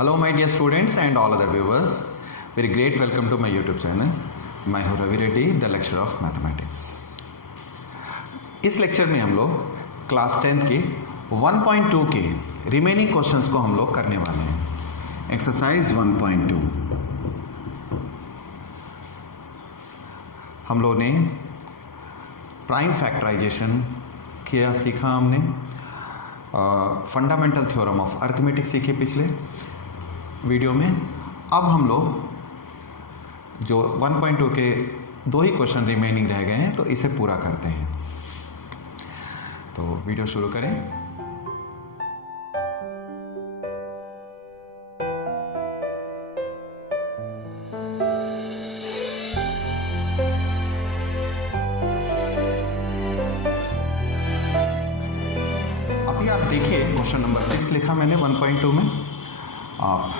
Hello my dear students and all other viewers. Very great welcome to my YouTube channel. मैं हूँ Ravi Reddy, the lecture of mathematics. इस lecture में हम लोग class 10 के 1.2 के रिमेनिंग क्वेश्चंस को हम लोग करने वाले हैं। एक्सरसाइज 1.2 हम लोग ने प्राइम फैक्टराइजेशन किया, सीखा हमने। फंडामेंटल थ्योरम ऑफ अरिथमेटिक सीखे पिछले वीडियो में। अब हम लोग जो 1.2 के दो ही क्वेश्चन रिमेनिंग रह गए हैं तो इसे पूरा करते हैं। तो वीडियो शुरू करें। अभी आप देखिए क्वेश्चन नंबर 6 लिखा मैंने 1.2 में। आप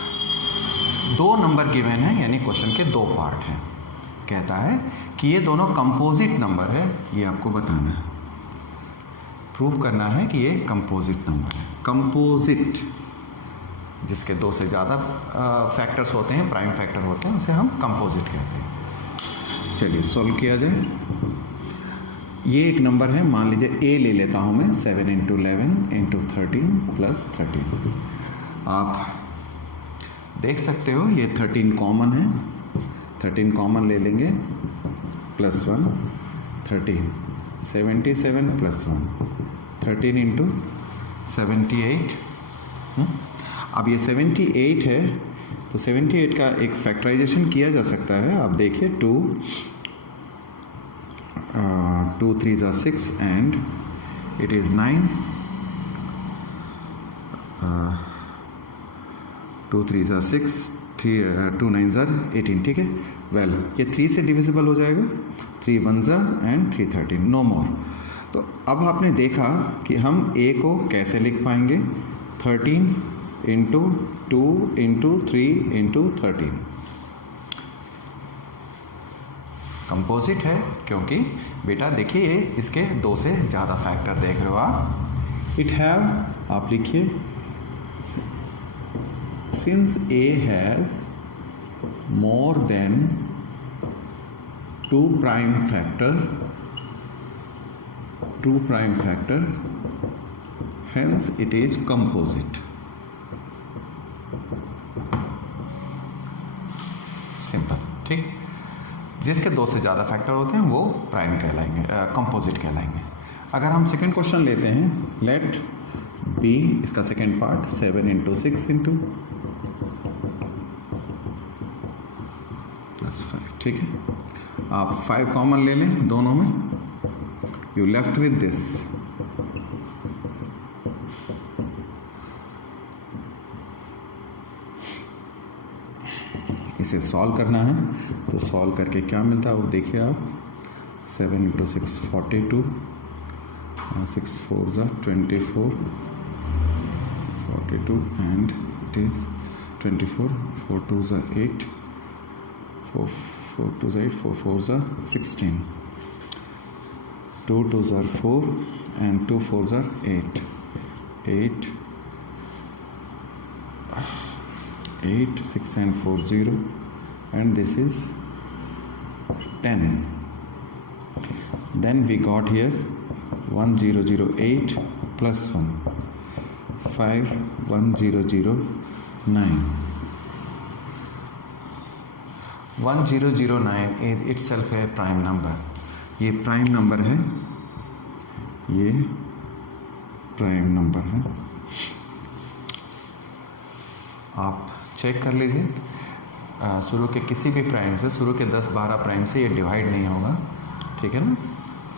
दो नंबर गिवन है, यानी क्वेश्चन के दो पार्ट हैं। कहता है कि ये दोनों कंपोजिट नंबर है, ये आपको बताना है, प्रूव करना है कि ये कंपोजिट नंबर है। कंपोजिट जिसके दो से ज़्यादा फैक्टर्स होते हैं, प्राइम फैक्टर होते हैं, उसे हम कंपोजिट कहते हैं। चलिए सॉल्व किया जाए। ये एक नंबर है, मान लीजिए ए ले लेता हूँ मैं, 7 × 11 × 13 + 13। आप देख सकते हो ये 13 कॉमन है, 13 कॉमन ले लेंगे, +1 13 77 + 1 13 × 78। अब ये 78 है तो 78 का एक फैक्टराइजेशन किया जा सकता है। आप देखिए 2 3s are 6 and it is 9, 2 3s are 6, 2 9s are 18। ठीक है, वेल ये 3 से डिविजिबल हो जाएगा, 3 1s are and 3 13, नो मोर। तो अब आपने देखा कि हम a को कैसे लिख पाएंगे, 13 × 2 × 3 × 13। कंपोजिट है क्योंकि बेटा देखिए इसके दो से ज़्यादा फैक्टर देख रहे हो आप। इट हैव, आप लिखिए, since A has more than 2 prime factor hence it is composite. Simple, ठीक। जिसके दो से ज़्यादा फैक्टर होते हैं वो प्राइम कहलाएंगे, कंपोजिट कहलाएंगे। अगर हम सेकंड क्वेश्चन लेते हैं, लेट बी, इसका सेकंड पार्ट 7 × 6 × +5। ठीक है, आप 5 कॉमन ले लें दोनों में, यू लेफ्ट विद दिस। इसे सॉल्व करना है तो सॉल्व करके क्या मिलता है वो देखिए आप। 7 × 6 42, 6 4s are 24, 42 and it is 24, 4 2s are 8, 4 2s are 8, 4 4s are 16, 2 2s are 4 and 2 4s are 8, 8 6 and 4 0 and this is 10. Then we got here 1008 + 1 5 1009 1009 is itself a prime number। ये प्राइम नंबर है, ये prime number है। आप check कर लीजिए, शुरू के किसी भी प्राइम से, शुरू के 10-12 प्राइम से ये डिवाइड नहीं होगा। ठीक है ना।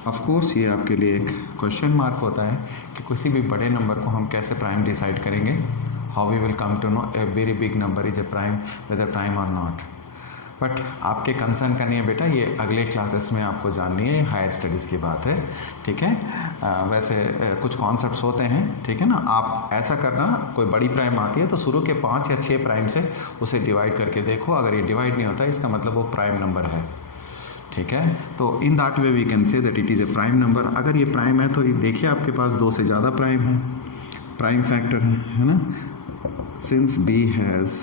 ऑफ कोर्स ये आपके लिए एक क्वेश्चन मार्क होता है कि किसी भी बड़े नंबर को हम कैसे प्राइम डिसाइड करेंगे। How we will come to know a very big number is a prime, whether prime और नॉट। बट आपके कंसर्न का नहीं है बेटा, ये अगले क्लासेस में आपको जाननी है, हायर स्टडीज़ की बात है। ठीक है, वैसे कुछ कॉन्सेप्ट्स होते हैं। ठीक है ना, आप ऐसा करना, कोई बड़ी प्राइम आती है तो शुरू के 5 या 6 प्राइम से उसे डिवाइड करके देखो। अगर ये डिवाइड नहीं होता इसका मतलब वो प्राइम नंबर है। ठीक है, तो in that way we can say that it is a prime number. अगर ये प्राइम है तो देखिए आपके पास 2 से ज़्यादा प्राइम है, प्राइम फैक्टर है ना। since B has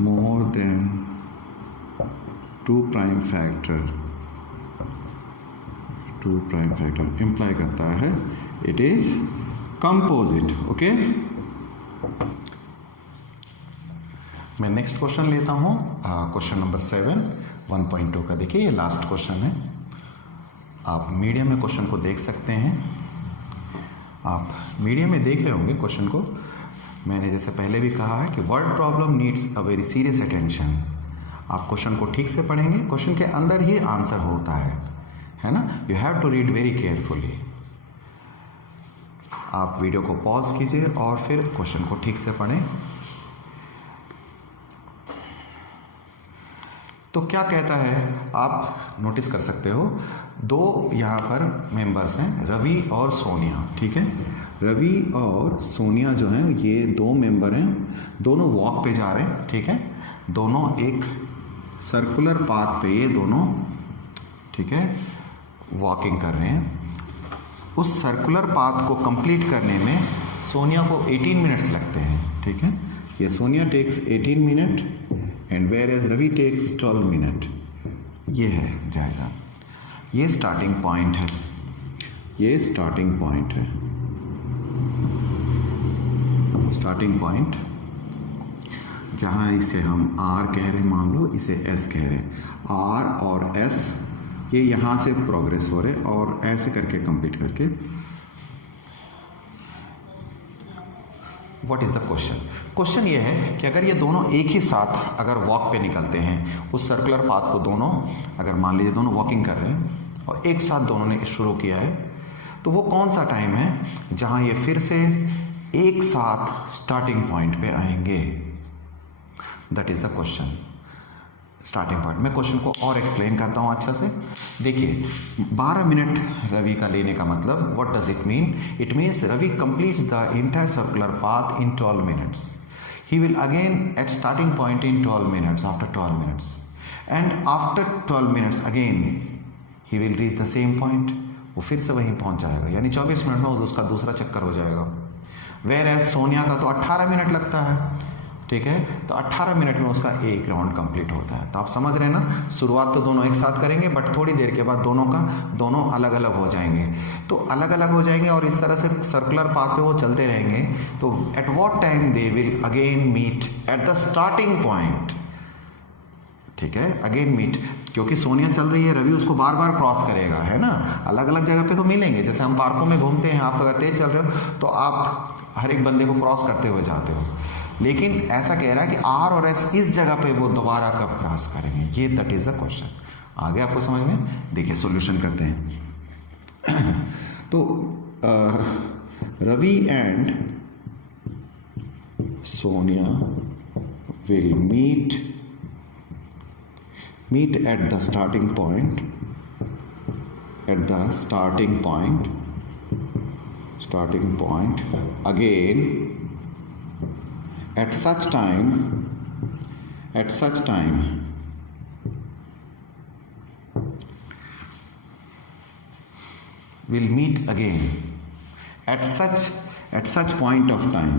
more than 2 prime factor imply करता है it is composite. ओके, मैं नेक्स्ट क्वेश्चन लेता हूँ, क्वेश्चन नंबर 7 1.2 का। देखिए ये लास्ट क्वेश्चन है, आप मीडियम में क्वेश्चन को देख सकते हैं। आप मीडियम में देख रहे होंगे क्वेश्चन को। मैंने जैसे पहले भी कहा है कि word problem needs a very serious attention. आप क्वेश्चन को ठीक से पढ़ेंगे, क्वेश्चन के अंदर ही आंसर होता है ना। You have to read very carefully. आप वीडियो को पॉज कीजिए और फिर क्वेश्चन को ठीक से पढ़ें। तो क्या कहता है, आप नोटिस कर सकते हो, दो यहाँ पर मेंबर्स हैं, रवि और सोनिया। ठीक है, रवि और सोनिया जो हैं ये दो मेंबर हैं, दोनों वॉक पे जा रहे हैं। ठीक है, दोनों एक सर्कुलर पाथ पे ये दोनों, ठीक है, वॉकिंग कर रहे हैं। उस सर्कुलर पाथ को कंप्लीट करने में सोनिया को 18 मिनट्स लगते हैं। ठीक है, ये Sonia takes 18 minute and whereas Ravi takes 12 minute. ये है जाएगा, ये स्टार्टिंग पॉइंट है, ये स्टार्टिंग पॉइंट है, स्टार्टिंग पॉइंट जहाँ इसे हम R कह रहे हैं, मान लो इसे S कह रहे हैं। R और S ये यहाँ से प्रोग्रेस हो रहे और ऐसे करके कंप्लीट करके। What is the question? Question ये है कि अगर ये दोनों एक ही साथ अगर वॉक पे निकलते हैं, उस सर्कुलर पाथ को दोनों, अगर मान लीजिए दोनों वॉकिंग कर रहे हैं और एक साथ दोनों ने शुरू किया है, तो वो कौन सा टाइम है जहां ये फिर से एक साथ स्टार्टिंग पॉइंट पे आएंगे? That is the question, starting point. मैं क्वेश्चन को और एक्सप्लेन करता हूँ अच्छा से। देखिए 12 मिनट रवि का लेने का मतलब what does it mean? It means Ravi completes the entire circular path in 12 minutes. He will again at starting point in 12 minutes, after 12 minutes, and after 12 minutes again he will reach the same point. वो फिर से वहीं पहुंच जाएगा, यानी 24 minute में उसका दूसरा चक्कर हो जाएगा। वेयर एज सोनिया का तो 18 मिनट लगता है। ठीक है, तो 18 मिनट में उसका एक राउंड कंप्लीट होता है। तो आप समझ रहे हैं ना, शुरुआत तो दोनों एक साथ करेंगे, बट थोड़ी देर के बाद दोनों अलग अलग हो जाएंगे। तो अलग अलग हो जाएंगे और इस तरह से सर्कुलर पाथ पे वो चलते रहेंगे। तो at what time they will again meet? At the starting point. ठीक है, अगेन मीट, क्योंकि सोनिया चल रही है, रवि उसको बार बार क्रॉस करेगा, है ना। अलग अलग जगह पे तो मिलेंगे, जैसे हम पार्कों में घूमते हैं, आप अगर तेज चल रहे हो तो आप हर एक बंदे को क्रॉस करते हुए जाते हो। लेकिन ऐसा कह रहा है कि R और S इस जगह पे वो दोबारा कब क्रॉस करेंगे, ये दैट इज द क्वेश्चन। आगे आपको समझ में? देखिए सॉल्यूशन करते हैं। तो Ravi and Sonia will meet at the starting point, again at such time will meet again at such point of time,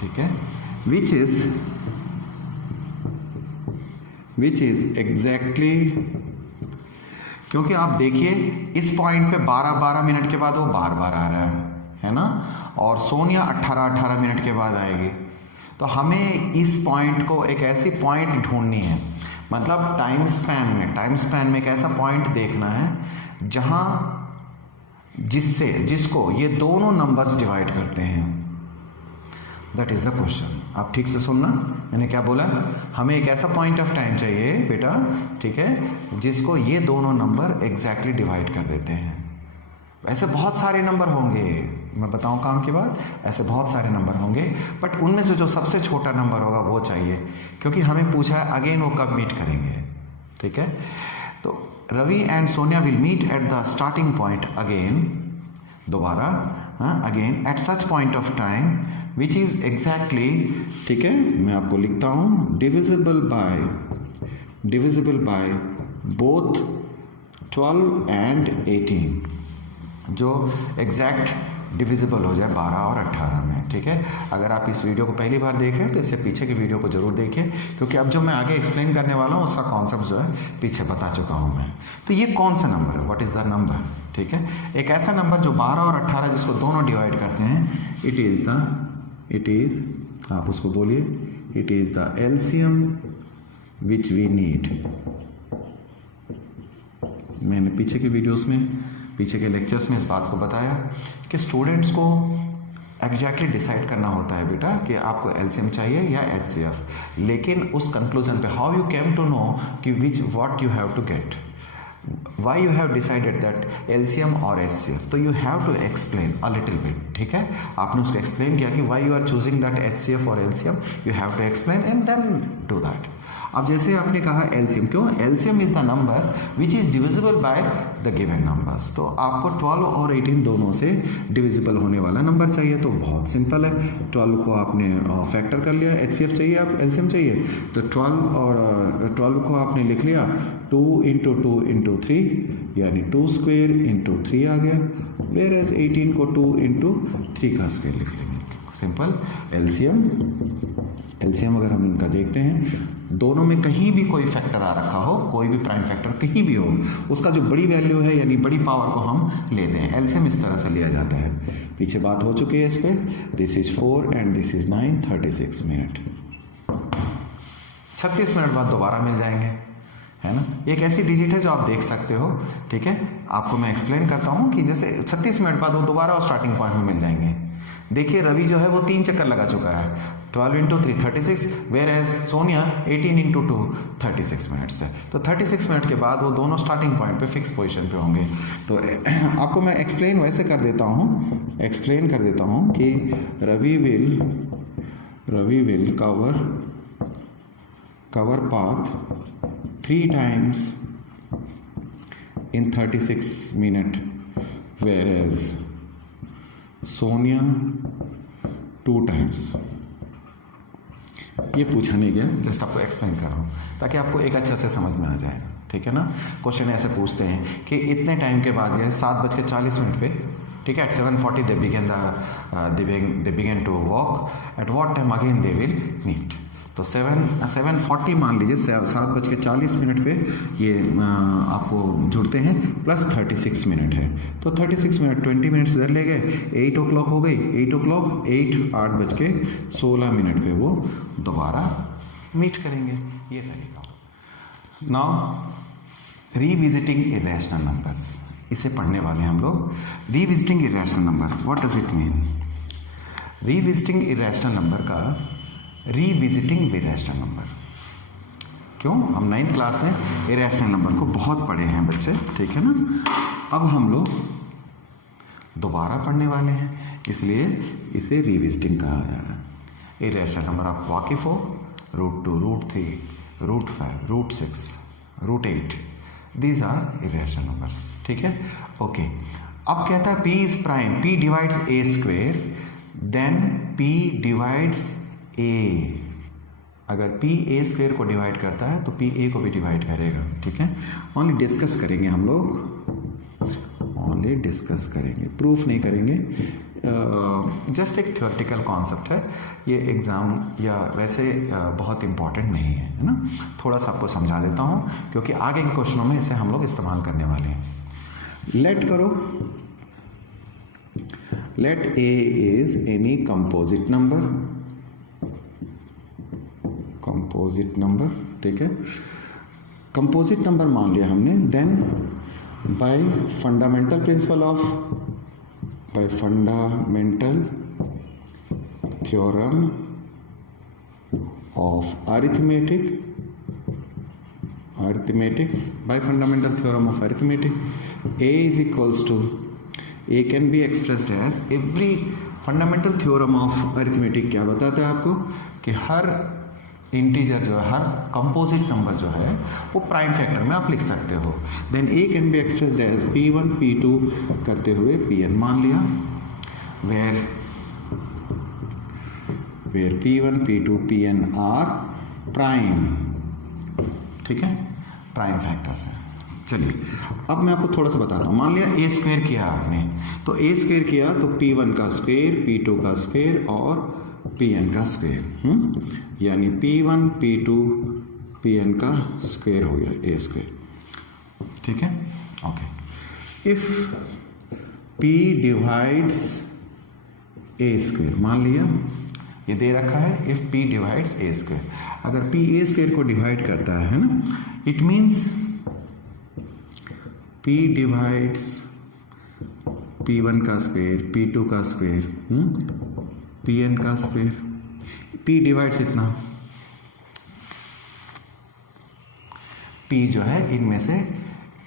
ठीक है, which is exactly, क्योंकि आप देखिए इस पॉइंट पे 12 मिनट के बाद वो बार बार आ रहा है ना, और सोनिया 18 मिनट के बाद आएगी। तो हमें इस पॉइंट को, एक ऐसी पॉइंट ढूंढनी है, मतलब टाइम स्पैन में एक ऐसा पॉइंट देखना है जहां जिसको ये दोनों नंबर्स डिवाइड करते हैं। That is the question. आप ठीक से सुनना, मैंने क्या बोला, हमें एक ऐसा पॉइंट ऑफ टाइम चाहिए बेटा, ठीक है, जिसको ये दोनों नंबर एग्जैक्टली डिवाइड कर देते हैं। ऐसे बहुत सारे नंबर होंगे, मैं बताऊं काम की बात, ऐसे बहुत सारे नंबर होंगे, बट उनमें से जो सबसे छोटा नंबर होगा वो चाहिए, क्योंकि हमें पूछा है अगेन वो कब मीट करेंगे। ठीक है, तो Ravi and Sonia will meet at the starting point again, दोबारा, again at such point of time which is exactly, ठीक है, मैं आपको लिखता हूं, डिविजिबल बाय बोथ 12 and 18, जो एग्जैक्ट डिविजिबल हो जाए 12 और 18 में, ठीक है। अगर आप इस वीडियो को पहली बार देख रहे हैं तो इससे पीछे की वीडियो को जरूर देखिए, क्योंकि अब जो मैं आगे एक्सप्लेन करने वाला हूँ उसका कॉन्सेप्ट जो है पीछे बता चुका हूँ मैं। तो ये कौन सा नंबर है, व्हाट इज़ द नंबर, ठीक है। एक ऐसा नंबर जो 12 और 18 जिसको दोनों डिवाइड करते हैं, इट इज़ आप उसको बोलिए, it is the LCM which we need. मैंने पीछे के वीडियोस में, पीछे के लेक्चर्स में इस बात को बताया कि स्टूडेंट्स को एग्जैक्टली डिसाइड करना होता है बेटा कि आपको एलसीएम चाहिए या एचसीएफ, लेकिन उस कंक्लूजन पे how you came to know कि which what you have to get, why you have decided that LCM or HCF, तो you have to explain a little bit, ठीक है। आपने उसको explain किया कि why you are choosing that HCF or LCM, you have to explain and then do that। अब जैसे आपने कहा LCM, क्यों? LCM is the number which is divisible by the given numbers। तो आपको 12 और 18 दोनों से डिविजिबल होने वाला नंबर चाहिए, तो बहुत सिंपल है। 12 को आपने फैक्टर कर लिया, HCF चाहिए, आप LCM चाहिए, तो 12 को आपने लिख लिया 2 × 2 × 3 यानी 2 स्क्वायर इंटू 3 आ गया, वेयर एज 18 को 2 × 3 का स्क्वायर लिख लेंगे। सिंपल। एलसीएम अगर हम इनका देखते हैं, दोनों में कहीं भी कोई फैक्टर आ रखा हो, कोई भी प्राइम फैक्टर कहीं भी हो, उसका जो बड़ी वैल्यू है यानी बड़ी पावर को हम लेते हैं। एलसीएम इस तरह से लिया जाता है, पीछे बात हो चुकी है इस पे। This is 4 and this is 9, 36 minute. 36 minute बाद दोबारा मिल जाएंगे, है ना। एक ऐसी डिजिट है जो आप देख सकते हो, ठीक है। आपको मैं एक्सप्लेन करता हूँ कि जैसे 36 मिनट बाद वो दोबारा और स्टार्टिंग पॉइंट में मिल जाएंगे। देखिए रवि जो है वो 3 चक्कर लगा चुका है, 12 × 3 36, वेयर एज सोनिया 18 × 2 36 मिनट्स है। तो 36 मिनट के बाद वो दोनों स्टार्टिंग पॉइंट पे फिक्स पोजीशन पे होंगे। तो आपको मैं एक्सप्लेन वैसे कर देता हूँ कि Ravi will cover path 3 times in 36 minutes, whereas Sonia 2 times। ये पूछा नहीं गया, जस्ट आपको एक्सप्लेन कर रहा हूँ ताकि आपको एक अच्छा से समझ में आ जाए, ठीक है ना। क्वेश्चन ऐसे पूछते हैं कि इतने टाइम के बाद जैसे 7:40 पे, ठीक है, at 7:40 they began to walk, at what time again they will meet। तो 7:40 मान लीजिए, 7:40 पे ये आपको जुड़ते हैं, प्लस 36 मिनट है, तो 36 मिनट 20 मिनट्स इधर ले गए, 8 o'clock हो गई, 8 o'clock 8:16 पे वो दोबारा मीट करेंगे। ये तरीका। नाउ रीविजिटिंग इरेशनल नंबर्स, इसे पढ़ने वाले हैं हम लोग। Revisiting irrational numbers, what does it mean? Revisiting irrational number का रीविजिटिंग इरेशनल नंबर, क्यों? हम 9th क्लास में इरेशनल नंबर को बहुत पढ़े हैं बच्चे, ठीक है ना। अब हम लोग दोबारा पढ़ने वाले हैं, इसलिए इसे रीविजिटिंग कहा जा रहा है। इरेशनल नंबर आप वाकिफ हो, √2, √3, √5, √6, √8, दीज आर इरेशनल नंबर्स, ठीक है। ओके, अब कहता है P is prime, P divides A², then P divides A। अगर P A² को डिवाइड करता है तो P A को भी डिवाइड करेगा, ठीक है। ओनली डिस्कस करेंगे हम लोग, ओनली डिस्कस करेंगे, प्रूफ नहीं करेंगे। जस्ट एक थ्योरेटिकल कॉन्सेप्ट है, ये एग्ज़ाम या वैसे बहुत इंपॉर्टेंट नहीं है ना। थोड़ा सा आपको समझा देता हूँ क्योंकि आगे के क्वेश्चनों में इसे हम लोग इस्तेमाल करने वाले हैं। लेट करो, let A is any composite number, ठीक है। कंपोजिट नंबर मान लिया हमने, then by fundamental theorem of arithmetic, by fundamental theorem of arithmetic, A is equals to, A can be expressed as every fundamental theorem of arithmetic क्या बताता है आपको कि हर इंटीजर जो है, हर कंपोजिट नंबर जो है वो प्राइम फैक्टर में आप लिख सकते हो। Then A can be expressed as P1 P2 करते हुए Pn मान लिया, where P1 P2 Pn are prime, ठीक है, प्राइम फैक्टर्स है। चलिए अब मैं आपको थोड़ा सा बताता हूँ। मान लिया ए स्क्वायर किया आपने, तो ए स्क्वायर किया तो P1 का स्क्वायर, P2 का स्क्वायर और Pn का स्क्वायर, यानी P1 P2 Pn का स्क्वायर हो गया ए स्क्वायर। ठीक है, okay. If P divides A square, मान लिया ये दे रखा है, if P divides A square, अगर P ए स्क्वायर को डिवाइड करता है ना, it means P divides P1 का स्क्वायर, P2 का स्क्वायर, Pn का स्क्वायर, P डिवाइड्स इतना, P जो है इनमें से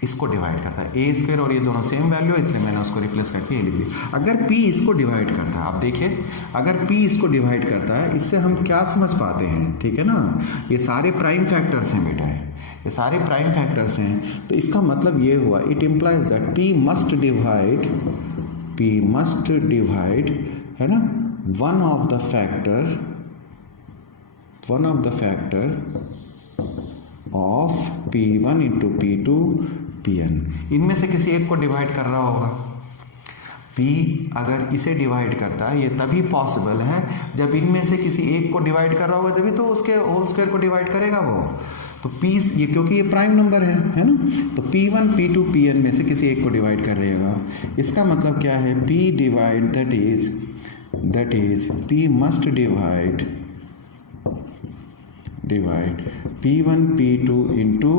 इसको डिवाइड करता है, ए स्क्वायर और ये दोनों सेम वैल्यू है, इसलिए मैंने उसको रिप्लेस करके ये लिख दिया। अगर P इसको डिवाइड करता है, आप देखिए अगर P इसको डिवाइड करता है, इससे हम क्या समझ पाते हैं, ठीक है ना, ये सारे प्राइम फैक्टर्स हैं बेटा, ये सारे प्राइम फैक्टर्स हैं, तो इसका मतलब ये हुआ, it implies that P must divide, है ना, one of the factor of P1 into P2 Pn, इनमें से किसी एक को डिवाइड कर रहा होगा। P अगर इसे डिवाइड करता है, ये तभी पॉसिबल है जब इनमें से किसी एक को डिवाइड कर रहा होगा, तभी तो उसके होल स्क्वायर को डिवाइड करेगा वो। तो P ये क्योंकि ये प्राइम नंबर है ना, तो P1 P2 Pn में से किसी एक को डिवाइड कर रहेगा। इसका मतलब क्या है, P divide that is P must divide P1 P2 into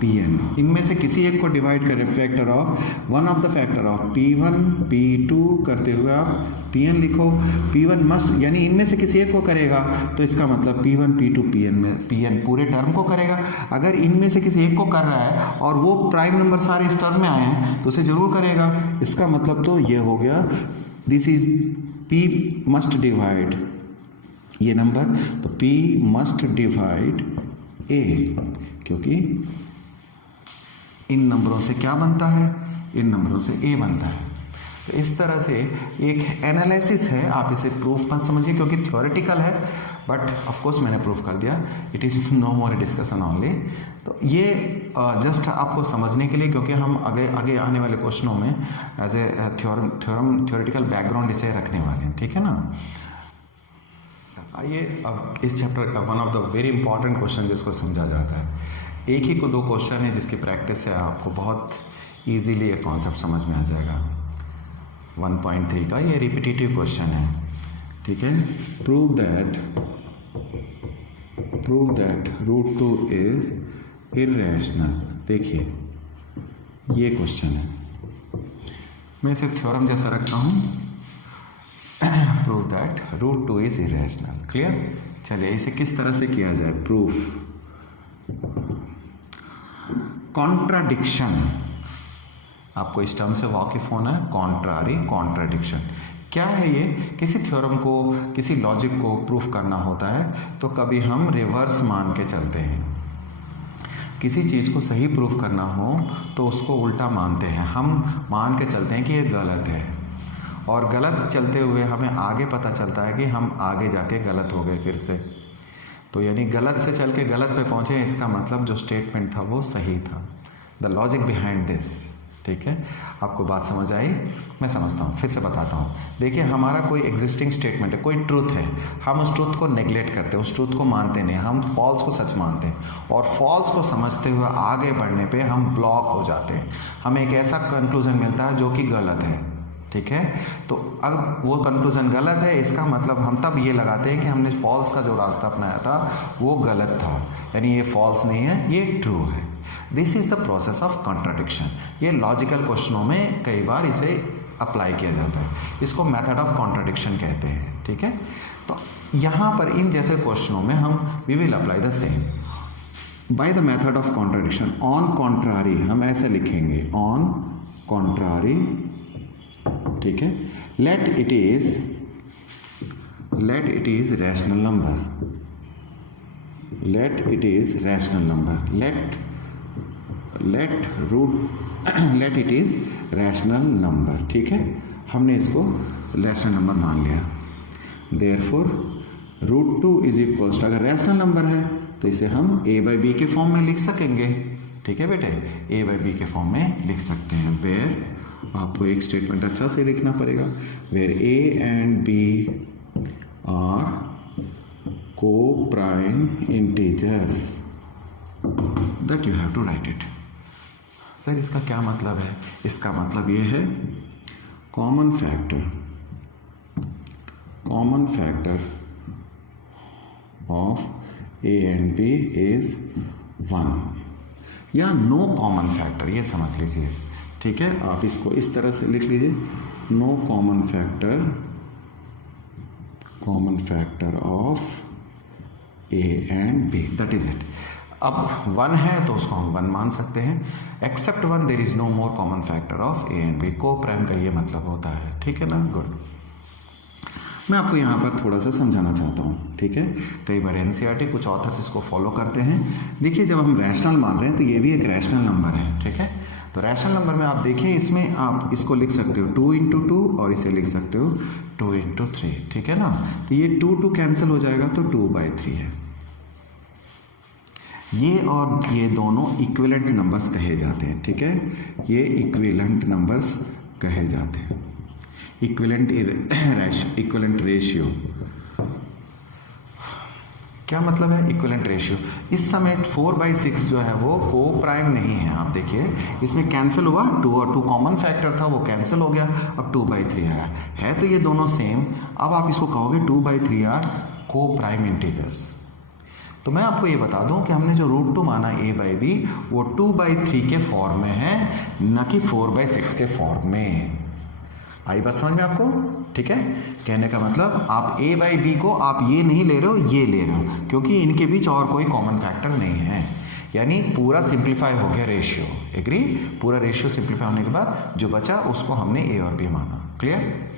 Pn, इनमें से किसी एक को डिवाइड करें, factor of one of the factor of P1 P2 करते हुए आप Pn लिखो, P1 मस्ट यानी इनमें से किसी एक को करेगा, तो इसका मतलब P1 P2 Pn में Pn पूरे टर्म को करेगा। अगर इनमें से किसी एक को कर रहा है और वो प्राइम नंबर सारे इस टर्म में आए हैं, तो उसे जरूर करेगा। इसका मतलब तो ये हो गया, this is P must divide ये नंबर, तो P मस्ट डिवाइड A, क्योंकि इन नंबरों से क्या बनता है, इन नंबरों से A बनता है। तो इस तरह से एक एनालिसिस है, आप इसे प्रूफ मत समझिए क्योंकि थ्योरेटिकल है, बट ऑफ कोर्स मैंने प्रूफ कर दिया, it is no more discussion only. तो ये जस्ट आपको समझने के लिए, क्योंकि हम आगे आने वाले क्वेश्चनों में एज ए थ्योरेटिकल बैकग्राउंड इसे रखने वाले हैं, ठीक है ना। आइए अब इस चैप्टर का one of the very important question जिसको समझा जाता है, एक ही को दो क्वेश्चन है जिसकी प्रैक्टिस से आपको बहुत इजीली ये कॉन्सेप्ट समझ में आ जाएगा। 1.3 का ये रिपीटेटिव क्वेश्चन है, ठीक है। Prove that √2 is irrational. देखिए ये क्वेश्चन है, मैं इसे थ्योरम जैसा रखता हूँ, prove that √2 is irrational. Clear. चलिए इसे किस तरह से किया जाए प्रूफ। कॉन्ट्राडिक्शन, आपको इस टर्म से वाकिफ होना है, कॉन्ट्राडिक्शन क्या है ये। किसी थ्योरम को, किसी लॉजिक को प्रूफ करना होता है तो कभी हम रिवर्स मान के चलते हैं। किसी चीज़ को सही प्रूफ करना हो तो उसको उल्टा मानते हैं, हम मान के चलते हैं कि ये गलत है, और गलत चलते हुए हमें आगे पता चलता है कि हम आगे जाके गलत हो गए फिर से। तो यानी गलत से चल के गलत पे पहुँचे, इसका मतलब जो स्टेटमेंट था वो सही था। द लॉजिक बिहाइंड दिस, ठीक है। आपको बात समझ आई? मैं समझता हूँ, फिर से बताता हूँ। देखिए हमारा कोई एग्जिस्टिंग स्टेटमेंट है, कोई ट्रूथ है, हम उस ट्रूथ को नेग्लेक्ट करते हैं, उस ट्रूथ को मानते नहीं, हम फॉल्स को सच मानते हैं, और फॉल्स को समझते हुए आगे बढ़ने पे हम ब्लॉक हो जाते हैं। हमें एक ऐसा कंक्लूजन मिलता है जो कि गलत है, ठीक है। तो अब वो कंक्लूजन गलत है, इसका मतलब हम तब ये लगाते हैं कि हमने फॉल्स का जो रास्ता अपनाया था वो गलत था, यानी ये फॉल्स नहीं है, ये ट्रू है। This is the process of contradiction. ये लॉजिकल क्वेश्चनों में कई बार इसे अप्लाई किया जाता है, इसको मेथड ऑफ कॉन्ट्राडिक्शन कहते हैं, ठीक है। तो यहाँ पर इन जैसे क्वेश्चनों में हम we will apply the same by the method of contradiction. On contrary हम ऐसे लिखेंगे, ऑन कॉन्ट्रारी, ठीक है। Let it is rational number, let it is rational number, let it is rational number, ठीक है। हमने इसको रैशनल नंबर मान लिया। देयरफॉर √2 इज इक्वल्स टू, अगर रैशनल नंबर है तो इसे हम a/b के फॉर्म में लिख सकेंगे, ठीक है बेटे, ए बाई बी के फॉर्म में लिख सकते हैं। वेयर आपको एक स्टेटमेंट अच्छा से लिखना पड़ेगा, where A and B are coprime integers, that you have to write it. Sir इसका क्या मतलब है? इसका मतलब ये है common factor of A and B is 1 या नो कॉमन फैक्टर, ये समझ लीजिए। ठीक है, आप इसको इस तरह से लिख लीजिए, no common factor of A and b, that is it. अब 1 है तो उसको हम 1 मान सकते हैं, except 1 there is no more common factor of A and b. Coprime का ये मतलब होता है। ठीक है ना, गुड। मैं आपको यहाँ पर थोड़ा सा समझाना चाहता हूँ। ठीक है, कई बार एनसीईआरटी कुछ ऑथर्स इसको फॉलो करते हैं। देखिए, जब हम रैशनल मान रहे हैं तो ये भी एक रैशनल नंबर है। ठीक है, तो रैशनल नंबर में आप देखिए, इसमें आप इसको लिख सकते हो 2 × 2 और इसे लिख सकते हो 2 × 3। ठीक है ना, तो ये 2 कैंसिल हो जाएगा तो 2/3 है। ये और ये दोनों इक्विवेलेंट नंबर्स कहे जाते हैं। ठीक है, ये इक्विवेलेंट नंबर्स कहे जाते हैं, इक्विवेलेंट रेशियो। क्या मतलब है इक्विवेलेंट रेशियो? इस समय 4/6 जो है वो को प्राइम नहीं है। आप देखिए, इसमें कैंसिल हुआ, 2 और 2 कॉमन फैक्टर था, वो कैंसिल हो गया, अब 2/3 आया है। तो ये दोनों सेम। अब आप इसको कहोगे 2/3 आर को प्राइम इंटीजर्स। तो मैं आपको ये बता दूं कि हमने जो √2 माना a/b वो 2/3 के फॉर्म में है, न कि 4/6 के फॉर्म में। आई बात समझ में आपको? ठीक है, कहने का मतलब आप a/b को आप ये नहीं ले रहे हो, ये ले रहे हो, क्योंकि इनके बीच और कोई कॉमन फैक्टर नहीं है। यानी पूरा सिंप्लीफाई हो गया रेशियो। एग्री? पूरा रेशियो सिंप्लीफाई होने के बाद जो बचा उसको हमने a और b माना। क्लियर?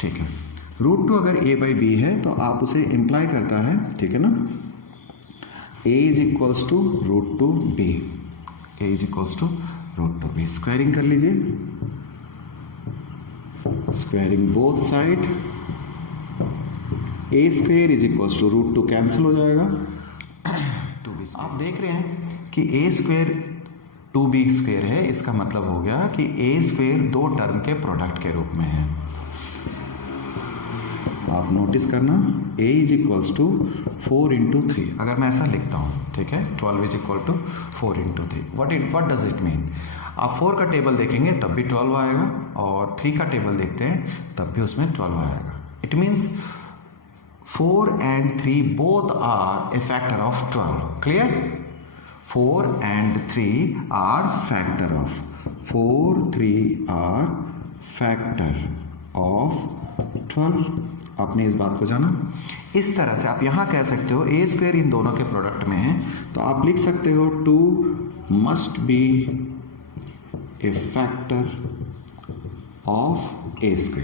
ठीक है, √2 अगर a/b है तो आप उसे इंप्लाई करता है, ठीक है ना, a is equals to √2b, a is equals to √2b। Squaring कर लीजिए, squaring both side, a² is equals to √2 cancel हो जाएगा, 2b। आप देख रहे हैं कि a² 2b² है। इसका मतलब हो गया कि a² 2 टर्म के प्रोडक्ट के रूप में है। आप नोटिस करना, a इज इक्वल्स टू 4 × 3। अगर मैं ऐसा लिखता हूँ, ठीक है, 12 is equal to 4 × 3, what does it mean? आप 4 का टेबल देखेंगे तब भी 12 आएगा, और 3 का टेबल देखते हैं तब भी उसमें 12 आएगा। It means 4 and 3 both are a factor of 12. Clear? 4 and 3 are factor of 4, 3 are factor of 12। आपने इस बात को जाना। इस तरह से आप यहाँ कह सकते हो a² इन दोनों के प्रोडक्ट में है, तो आप लिख सकते हो 2 must be a factor of a²।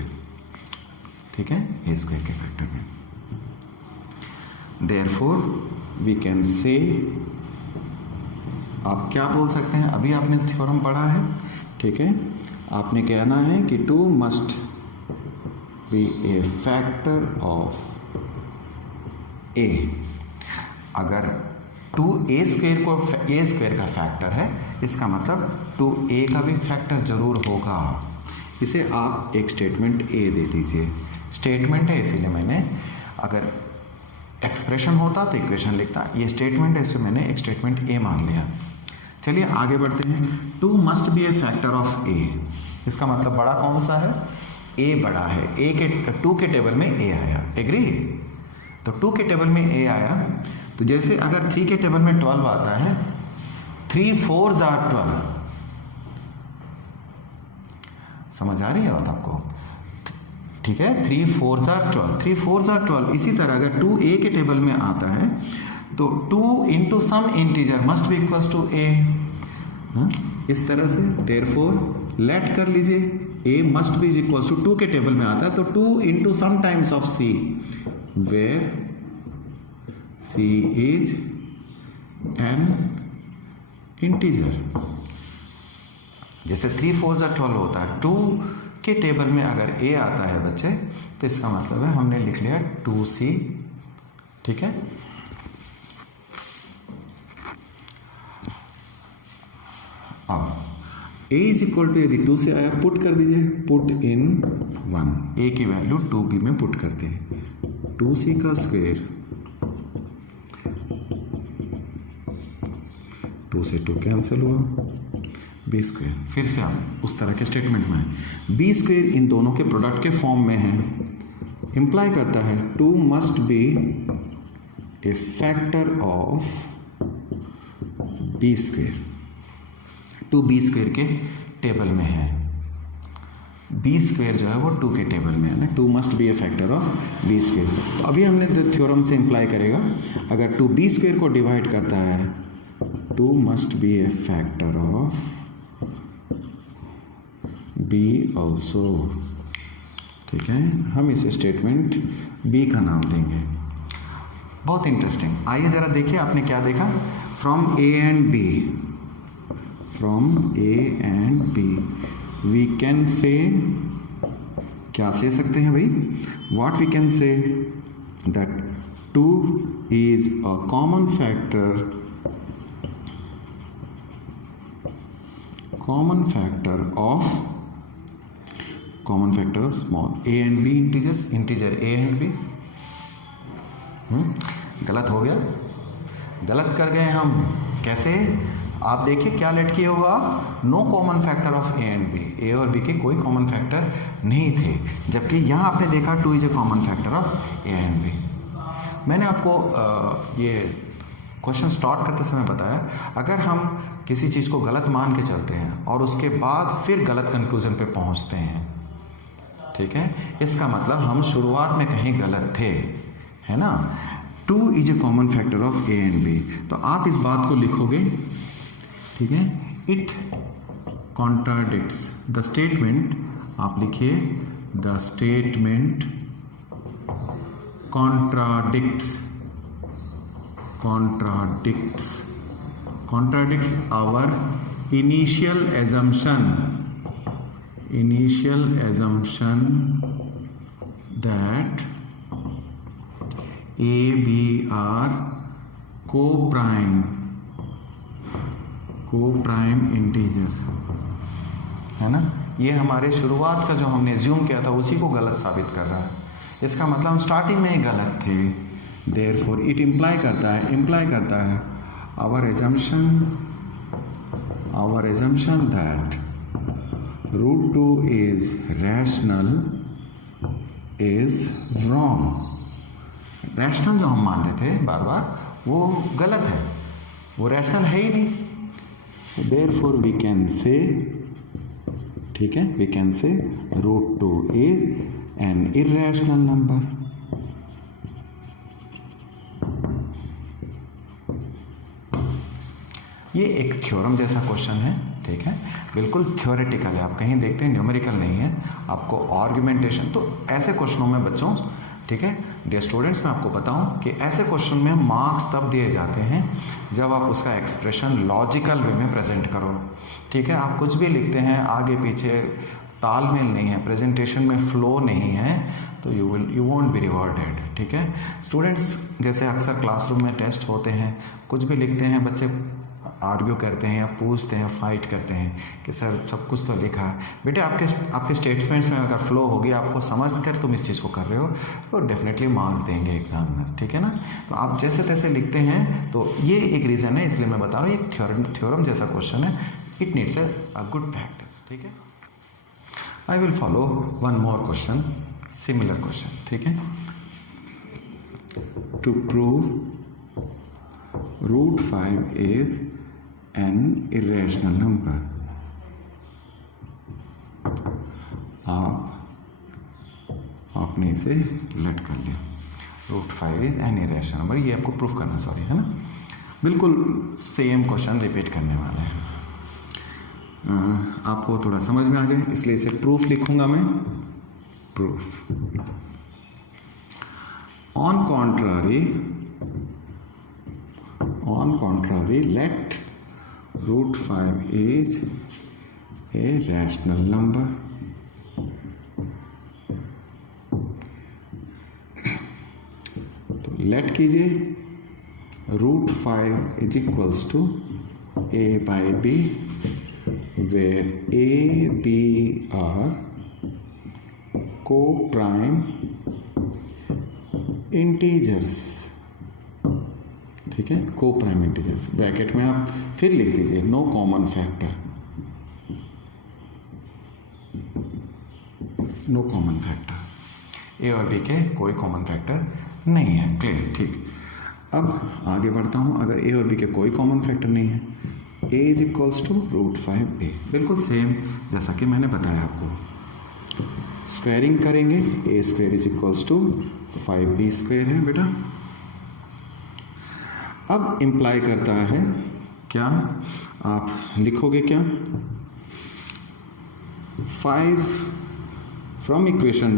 ठीक है, a² के फैक्टर में। Therefore we can say, आप क्या बोल सकते हैं? अभी आपने थ्योरम पढ़ा है, ठीक है, आपने कहना है कि 2 must be a factor of a। अगर 2a² को a² का फैक्टर है, इसका मतलब 2a का भी फैक्टर जरूर होगा। इसे आप एक स्टेटमेंट a दे दीजिए। स्टेटमेंट है इसीलिए मैंने, अगर एक्सप्रेशन होता तो इक्वेशन लिखता, ये स्टेटमेंट है इसलिए मैंने एक स्टेटमेंट a मान लिया। चलिए आगे बढ़ते हैं। 2 must be a factor of a, इसका मतलब बड़ा कौन सा है? a बड़ा है। 2 के टेबल में a आया। एग्री? तो 2 के टेबल में a आया, तो जैसे अगर 3 के टेबल में 12 आता है, 3 4s are 12। समझ आ रही है बात आपको? ठीक है, 3 4s are 12, 3 4s are 12। इसी तरह अगर 2a के टेबल में आता है तो 2 into some integer must be equals to a। इस तरह से देयरफॉर लेट कर लीजिए, a must be equals to 2 के टेबल में आता है तो 2 into some times of c, where c is an integer। जैसे 3 4s are 12 होता है, 2 के टेबल में अगर a आता है बच्चे, तो इसका मतलब है हमने लिख लिया 2c। ठीक है, अब a इज इक्वल टू, यदि 2 से आया पुट कर दीजिए, पुट इन 1, a की वैल्यू 2b में पुट करते हैं, 2c का स्क्वायर, 2 से 2 कैंसिल हुआ, बी स्क्वायर। फिर से आप उस तरह के स्टेटमेंट में है, बी स्क्वायर इन दोनों के प्रोडक्ट के फॉर्म में है, इंप्लाई करता है 2 must be a factor of b square, 2 b square के टेबल में है, बी स्क्वायर जो है वो 2 के टेबल में है ना, 2 must be a factor of b square. तो अभी हमने थ्योरम से इंप्लाई करेगा, अगर 2 बी स्क्वायर को डिवाइड करता है 2 must be a factor of b also, ठीक है। हम इसे स्टेटमेंट बी का नाम देंगे। बहुत इंटरेस्टिंग, आइए जरा देखिए आपने क्या देखा, from a and b, from a and b we can say, क्या से सकते हैं भाई, what we can say that 2 is a common factor of small a and b integers, integer a and b। गलत हो गया, गलत कर गए हम, कैसे, आप देखिए क्या लेट किए होगा, no common factor of A and B, A और बी के कोई कॉमन फैक्टर नहीं थे, जबकि यहाँ आपने देखा 2 is a common factor of A and b. मैंने आपको ये क्वेश्चन स्टार्ट करते समय बताया, अगर हम किसी चीज़ को गलत मान के चलते हैं और उसके बाद फिर गलत कंक्लूजन पे पहुंचते हैं, ठीक है, इसका मतलब हम शुरुआत में कहीं गलत थे, है ना। 2 is a common factor of A and b, तो आप इस बात को लिखोगे, ठीक है, इट कॉन्ट्राडिक्ट्स द स्टेटमेंट, आप लिखिए the statement contradicts our initial assumption that A, B are co-prime integers, है ना। ये हमारे शुरुआत का जो हमने एज्यूम किया था उसी को गलत साबित कर रहा है, इसका मतलब हम स्टार्टिंग में ही गलत थे। Therefore it imply करता है our assumption that root 2 is rational is wrong। Rational जो हम मान रहे थे बार बार वो गलत है, वो रैशनल है ही नहीं। Therefore we can say, ठीक है, we can say root 2 is an irrational number। ये एक थ्योरम जैसा क्वेश्चन है, ठीक है, बिल्कुल थ्योरेटिकल है, आप कहीं देखते हैं न्यूमेरिकल नहीं है, आपको आर्गुमेंटेशन। तो ऐसे क्वेश्चनों में बच्चों, ठीक है डियर स्टूडेंट्स, मैं आपको बताऊं कि ऐसे क्वेश्चन में मार्क्स तब दिए जाते हैं जब आप उसका एक्सप्रेशन लॉजिकल वे में प्रेजेंट करो, ठीक है। आप कुछ भी लिखते हैं, आगे पीछे तालमेल नहीं है, प्रेजेंटेशन में फ्लो नहीं है, तो यू वोंट बी रिवॉर्डेड, ठीक है। स्टूडेंट्स जैसे अक्सर क्लासरूम में टेस्ट होते हैं, कुछ भी लिखते हैं, बच्चे आर्ग्यू करते हैं या पूछते हैं, फाइट करते हैं कि सर सब कुछ तो लिखा है। बेटे आपके स्टेटमेंट्स में अगर फ्लो होगी, आपको समझ कर तुम इस चीज़ को कर रहे हो, तो डेफिनेटली मार्क्स देंगे एग्जामिनर, ठीक है ना। तो आप जैसे तैसे लिखते हैं, तो ये एक रीज़न है, इसलिए मैं बता रहा हूँ, एक थ्योरम जैसा क्वेश्चन है, it needs a good practice, ठीक है। I will follow one more question, similar question, ठीक है। To prove root 5 is an irrational number। आपने इसे लेट कर लिया, root 5 is an irrational number, ये आपको प्रूफ करना, सॉरी, है ना। बिल्कुल सेम क्वेश्चन रिपीट करने वाले हैं, आपको थोड़ा समझ में आ जाए, इसलिए इसे प्रूफ लिखूंगा मैं, proof. On contrary let root 5 is a rational number। तो let कीजिए, root 5 is equals to a by b where A, B are co-prime integers, ठीक है, co-prime integers, ब्रैकेट में आप फिर लिख दीजिए no common factor, no common factor, A और बी के कोई कॉमन फैक्टर नहीं है। क्लियर, ठीक। अब आगे बढ़ता हूँ। अगर ए और बी के कोई कॉमन फैक्टर नहीं है, ए इज इक्वल्स टू √5a, बिल्कुल सेम जैसा कि मैंने बताया आपको। स्क्वायरिंग करेंगे, A square is equals to 5b square है बेटा। अब इम्प्लाई करता है क्या, आप लिखोगे क्या, 5 फ्रॉम इक्वेशन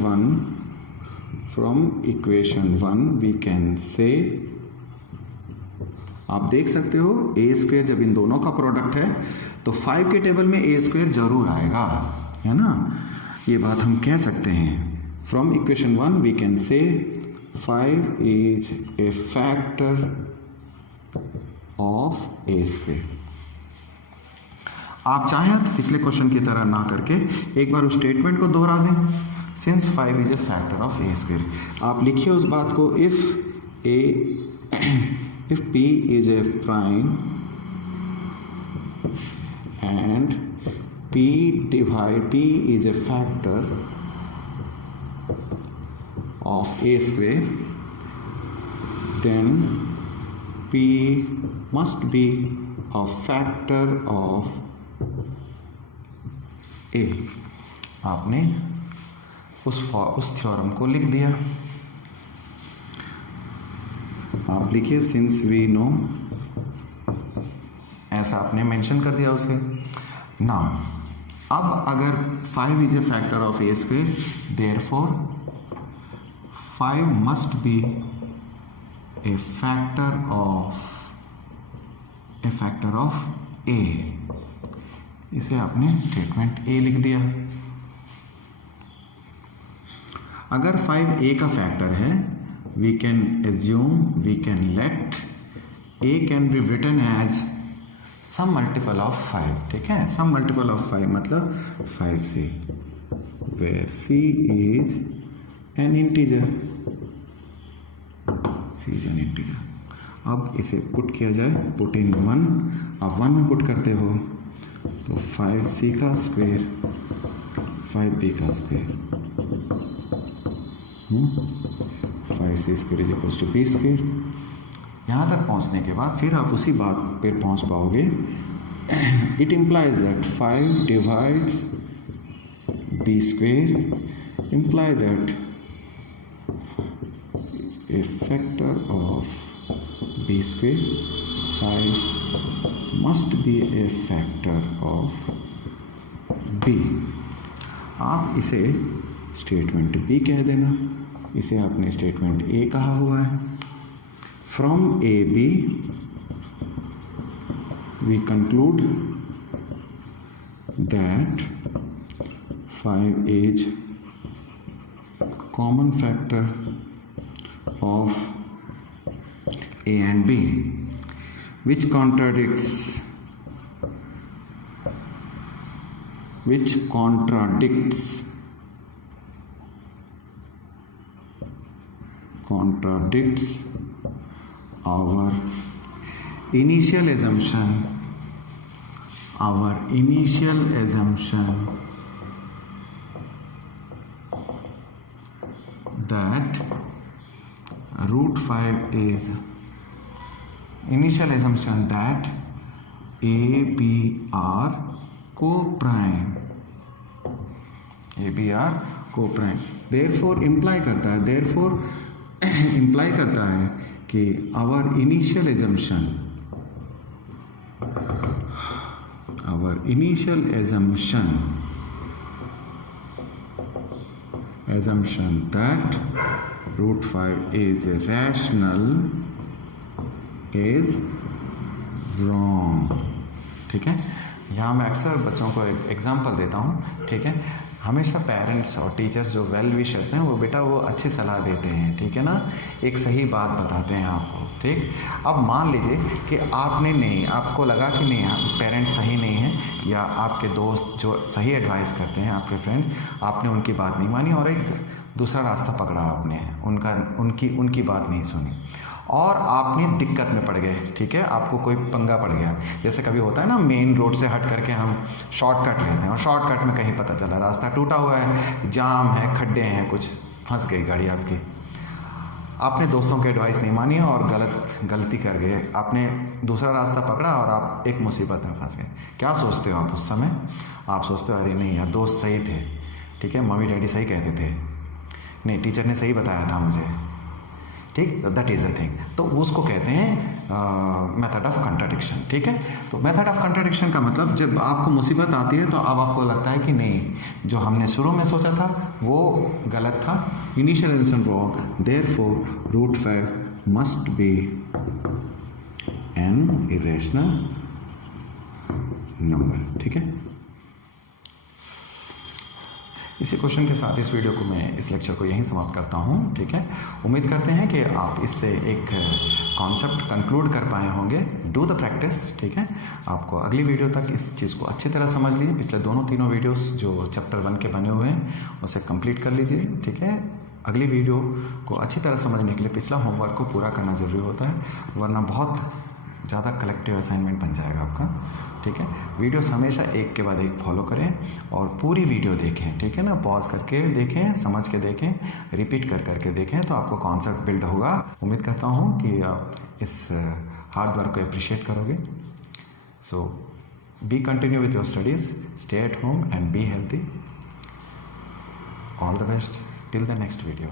1 वी कैन से, आप देख सकते हो ए स्क्वायर जब इन दोनों का प्रोडक्ट है तो 5 के टेबल में ए स्क्वायर जरूर आएगा, है ना, ये बात हम कह सकते हैं। From equation 1 we can say 5 is a factor of A square. आप चाहें तो पिछले क्वेश्चन की तरह ना करके एक बार उस स्टेटमेंट को दोहरा दें, since 5 is a factor of A square. आप लिखिए उस बात को, if P is a prime and P is a factor of a square, then P must be a factor of A। आपने उस थ्योरम को लिख दिया। आप लिखिए सिंस वी नो, ऐसा आपने मेंशन कर दिया उसे। नाउ अब अगर 5 is a factor of A square, therefore 5 must be a factor of A. इसे आपने स्टेटमेंट ए लिख दिया। अगर 5 ए का फैक्टर है, we can let a can be written as some multiple of 5, ठीक है, some multiple of 5 मतलब 5c, where c is an integer, अब इसे पुट किया जाए, पुट इन 1, आप 1 में पुट करते हो तो 5c का स्क्वायर 5b का square, 5c square is equals to b square. यहाँ तक पहुँचने के बाद फिर आप उसी बात पे पहुँच पाओगे। It implies that 5 divides b square, imply that A factor of b square 5 must be a factor of b। आप इसे स्टेटमेंट b कह देना, इसे आपने स्टेटमेंट ए कहा हुआ है। From a b we conclude that 5 is common factor of A and b, which contradicts our initial assumption that √5 is initial assumption that A, B are co-prime. Therefore imply करता है कि our initial assumption that √5 is rational is wrong। ठीक है, यहाँ मैं अक्सर बच्चों को एक एग्जाम्पल देता हूँ। ठीक है, हमेशा पेरेंट्स और टीचर्स जो वेल विशर्स हैं वो बेटा वो अच्छी सलाह देते हैं, ठीक है ना, एक सही बात बताते हैं आपको, ठीक। अब मान लीजिए कि आपने नहीं, आपको लगा कि नहीं पेरेंट्स सही नहीं है, या आपके दोस्त जो सही एडवाइस करते हैं, आपके फ्रेंड्स, आपने उनकी बात नहीं मानी और एक दूसरा रास्ता पकड़ा आपने, उनकी बात नहीं सुनी और आपने दिक्कत में पड़ गए, ठीक है, आपको कोई पंगा पड़ गया। जैसे कभी होता है ना, मेन रोड से हट करके हम शॉर्टकट लेते हैं और शॉर्टकट में कहीं पता चला रास्ता टूटा हुआ है, जाम है, खड्डे हैं, कुछ फंस गई गाड़ी आपकी। आपने दोस्तों की एडवाइस नहीं मानी और गलती कर गए, आपने दूसरा रास्ता पकड़ा और आप एक मुसीबत में फंस गए। क्या सोचते हो आप उस समय? आप सोचते हो अरे नहीं यार, दोस्त सही थे, ठीक है, मम्मी डैडी सही कहते थे, नहीं टीचर ने सही बताया था मुझे, ठीक, दैट इज़ अ थिंग। तो उसको कहते हैं मेथड ऑफ कंट्राडिक्शन, ठीक है। तो मेथड ऑफ कंट्राडिक्शन का मतलब जब आपको मुसीबत आती है तो अब आपको लगता है कि नहीं, जो हमने शुरू में सोचा था वो गलत था, initial answer wrong, therefore root 5 must be an irrational number, ठीक है। इसी क्वेश्चन के साथ इस वीडियो को मैं, इस लेक्चर को यहीं समाप्त करता हूँ, ठीक है। उम्मीद करते हैं कि आप इससे एक कॉन्सेप्ट कंक्लूड कर पाए होंगे। डू द प्रैक्टिस, ठीक है। आपको अगली वीडियो तक इस चीज़ को अच्छी तरह समझ लीजिए। पिछले तीनों वीडियोस जो चैप्टर 1 के बने हुए हैं उसे कंप्लीट कर लीजिए, ठीक है। अगली वीडियो को अच्छी तरह समझने के लिए पिछला होमवर्क को पूरा करना ज़रूरी होता है, वरना बहुत ज़्यादा कलेक्टिव असाइनमेंट बन जाएगा आपका, ठीक है। वीडियोस हमेशा एक के बाद एक फॉलो करें और पूरी वीडियो देखें, ठीक है ना, पॉज करके देखें, समझ के देखें, रिपीट करके देखें, तो आपको कॉन्सेप्ट बिल्ड होगा। उम्मीद करता हूँ कि आप इस हार्ड वर्क को अप्रिशिएट करोगे। So be continue with your studies, stay at home and be healthy. All the best till the next video.